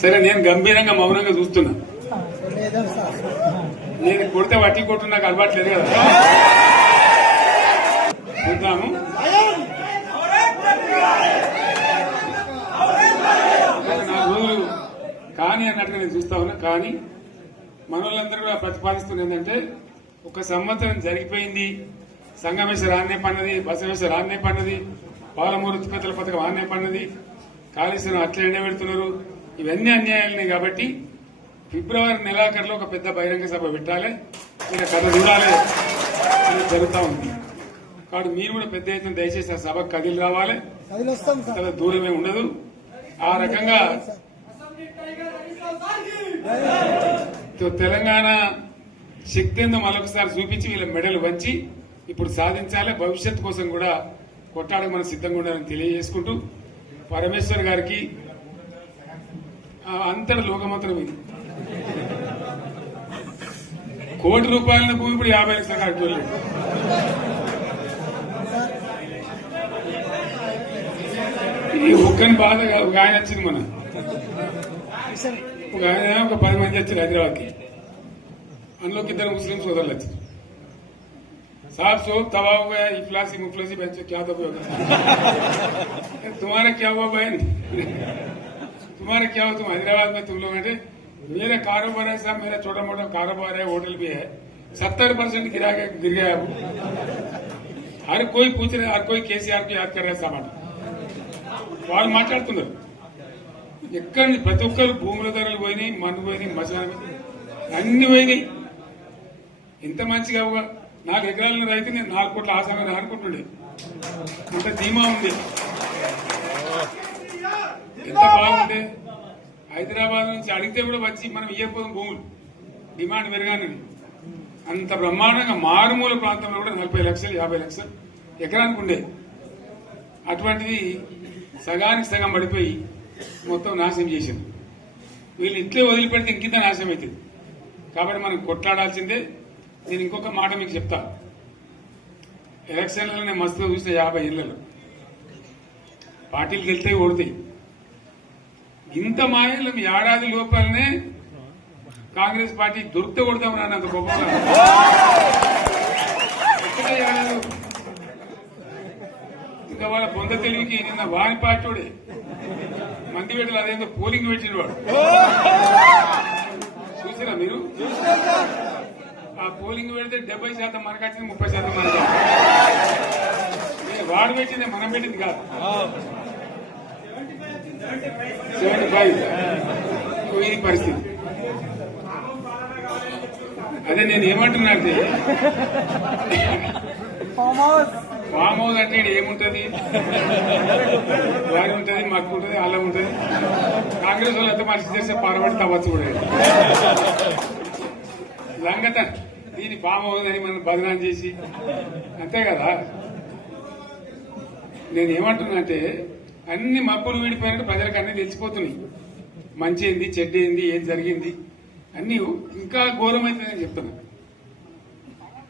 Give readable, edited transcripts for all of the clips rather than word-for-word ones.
సరే నేను గంభీరంగా మౌనంగా చూస్తున్నా. నేను కొడితే వట్టి కొట్టు నాకు అలవాట్లేదు కదా. చూద్దాము. నాలుగు రోజులు కానీ అన్నట్టుగా నేను చూస్తా ఉన్నా. కానీ మనోళ్ళందరూ కూడా ప్రతిపాదిస్తున్న ఏంటంటే, ఒక సంవత్సరం జరిగిపోయింది, సంగమేశ్వర ఆన్నే పన్నది, బసవేశ్వర ఆన్నే పన్నది, పాలమూరు ఉత్పత్తుల పథకం ఆన్నే పన్నది, కాళేశ్వరం అట్లా ఎండబెడుతున్నారు, ఇవన్నీ అన్యాయాలున్నాయి. కాబట్టి ఫిబ్రవరి నెలాఖరులో ఒక పెద్ద బహిరంగ సభ పెట్టాలి, ఇలా కథ చూడాలి అని జరుగుతూ ఉంది. కాబట్టి మీరు కూడా పెద్ద ఎత్తున దయచేసి ఆ సభకు కదిలి రావాలి, దూరమే ఉండదు. ఆ రకంగా తెలంగాణ శక్తి ఏందో మరొకసారి చూపించి వీళ్ళ మెడలు వంచి ఇప్పుడు సాధించాలి. భవిష్యత్తు కోసం కూడా కొట్టాడకు మనం సిద్ధంగా ఉండాలని తెలియజేసుకుంటూ, పరమేశ్వర్ గారికి అంతటి లోకమంత్రం ఇది. కోటి రూపాయల భూమి ఇప్పుడు 50 లక్షల కాడికి వెళ్ళాడు. ఈ ఒక్కని బాధ ఒక ఆయన వచ్చింది, మన ఒక ఆయన ఒక 10 మంది వచ్చారు హైదరాబాద్కి. అందులోకి 2 ముస్లిం సోదరులు వచ్చారు. साहब सोब तबाह हो गया, इफलासी मुफलसी बच्चे क्या दबे हो गए. तुम्हारा क्या हुआ बहन, तुम्हारा क्या हुआ, तुम हैदराबाद में तुम लोग हैं. मेरा कारोबार है साहब, मेरा छोटा मोटा कारोबार है, होटल भी है, 70% गिर गया. हर कोई पूछ रहे, हर कोई केसीआर को याद कर रहे सामान. వాళ్ళు మాట్లాడుతున్నారు. ఎక్కడ ప్రతి ఒక్కరు భూముల ధరలు పోయినాయి, మన్ను పోయినాయి, మసాలా అన్ని పోయినాయి. ఇంత మంచిగా 4 ఎకరాల రైతు నేను 4 కోట్ల ఆసాగా అనుకుంటుండే. అంత ధీమా ఉంది, ఎంత బాగుండే. హైదరాబాద్ నుంచి అడిగితే కూడా వచ్చి మనం ఇవ్వకపోదాం భూములు, డిమాండ్ పెరగానని. అంత బ్రహ్మాండంగా మారుమూల ప్రాంతంలో కూడా 40 లక్షలు 50 లక్షలు ఎకరానికి ఉండే. అటువంటిది సగానికి సగం పడిపోయి మొత్తం నాశనం చేసింది. వీళ్ళు ఇట్లే వదిలిపెడితే ఇంకింత నాశనం అవుతుంది. కాబట్టి మనం కొట్లాడాల్సిందే. నేను ఇంకొక మాట మీకు చెప్తా. ఎలక్షన్లలో నేను మస్తుగా చూసిన 50 ఏళ్లలో పార్టీలు గెలితే ఓడతాయి. ఇంత మాయలు ఏడాది లోపలనే కాంగ్రెస్ పార్టీ దొరికితే కొడతాం రాని అంత గొప్పగా. ఇంకా వాళ్ళ బొంద తెలివికి నిన్న వారి పార్టీడే మంది పెట్టాలి. అదేందో పోలింగ్ పెట్టిన వాడు చూసారా మీరు? ఆ పోలింగ్ పెడితే 70% మనకు వచ్చింది, 30% మనకు. వాడు పెట్టింది, మనం పెట్టింది కాదు. 75 ఇది పరిస్థితి. అదే నేను ఏమంటున్నా అంటే, ఫామ్ హౌస్ అంటే ఏముంటది, వారి ఉంటది, మక్కు ఉంటది, అల్లం ఉంటది. కాంగ్రెస్ వాళ్ళు ఎంత మనిషి చేస్తే పారబడి తవ్వచ్చు కూడా లంగత. దీన్ని ఫామ్ హౌస్ అని మనం బదనాం చేసి అంతే కదా. నేను ఏమంటున్నా అంటే, అన్ని మబ్బులు వీడిపోయినట్టు ప్రజలకు అన్ని తెలిసిపోతున్నాయి. మంచి ఏంది, చెడ్డ ఏంది, ఏం జరిగింది అన్ని ఇంకా ఘోరమైందని చెప్తున్నా.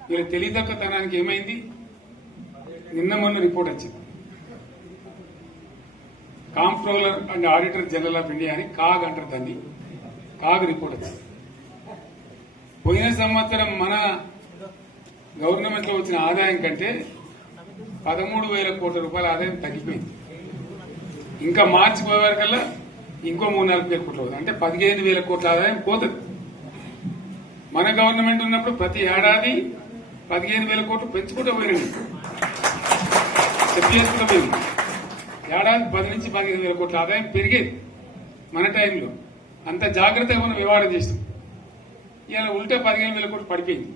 వీళ్ళ తెలివితక్కువతనానికి ఏమైంది? నిన్న మొన్న రిపోర్ట్ వచ్చింది. Comptroller and auditor general of India అని కాగ్ అంటారు దాన్ని. కాగ్ రిపోర్ట్ వచ్చింది. పోయిన సంవత్సరం మన గవర్నమెంట్ లో వచ్చిన ఆదాయం కంటే 13,000 కోట్ల రూపాయల ఆదాయం తగ్గిపోయింది. ఇంకా మార్చి పోయే వరకల్లా ఇంకో 3-4 కోట్ల అవుతుంది. అంటే 15,000 కోట్ల ఆదాయం పోతుంది. మన గవర్నమెంట్ ఉన్నప్పుడు ప్రతి ఏడాది 15,000 కోట్లు పెంచుకుంటూ పోయినాయి, చెప్పేసుకుంటూ పోయింది. ఏడాది 10 నుంచి 15,000 కోట్ల ఆదాయం పెరిగేది మన టైంలో. అంత జాగ్రత్తగా మనం వ్యవహారం చేస్తాం. ఇలా ఉల్టా 15,000 కోట్లు పడిపోయింది.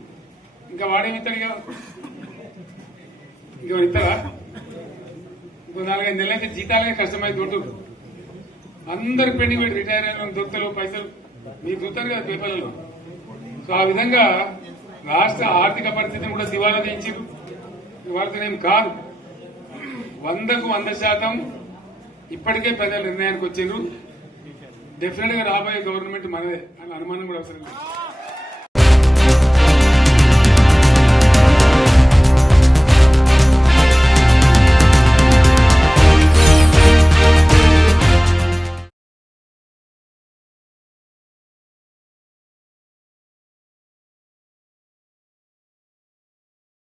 ఇంకా వాడేమిస్తాడుగా, ఇంకో ఇస్తారా? ఇంకో 4-5 నెలలైతే జీతాలే కష్టమైంది దొరుకుతుంది. అందరు పెండింగ్ పెట్టి రిటైర్ అయిన దొరుకుతారు పైసలు, మీరు చూస్తారు కదా పేపర్లలో. సో ఆ విధంగా రాష్ట్ర ఆర్థిక పరిస్థితిని కూడా దివాలా తీయించారు. ఇవాళనేం కాదు, 100కు 100% ఇప్పటికే ప్రజలు నిర్ణయానికి వచ్చిండ్రు. డెఫినెట్ గా రాబోయే గవర్నమెంట్ మనదే అని అనుమానం కూడా అవసరం లేదు.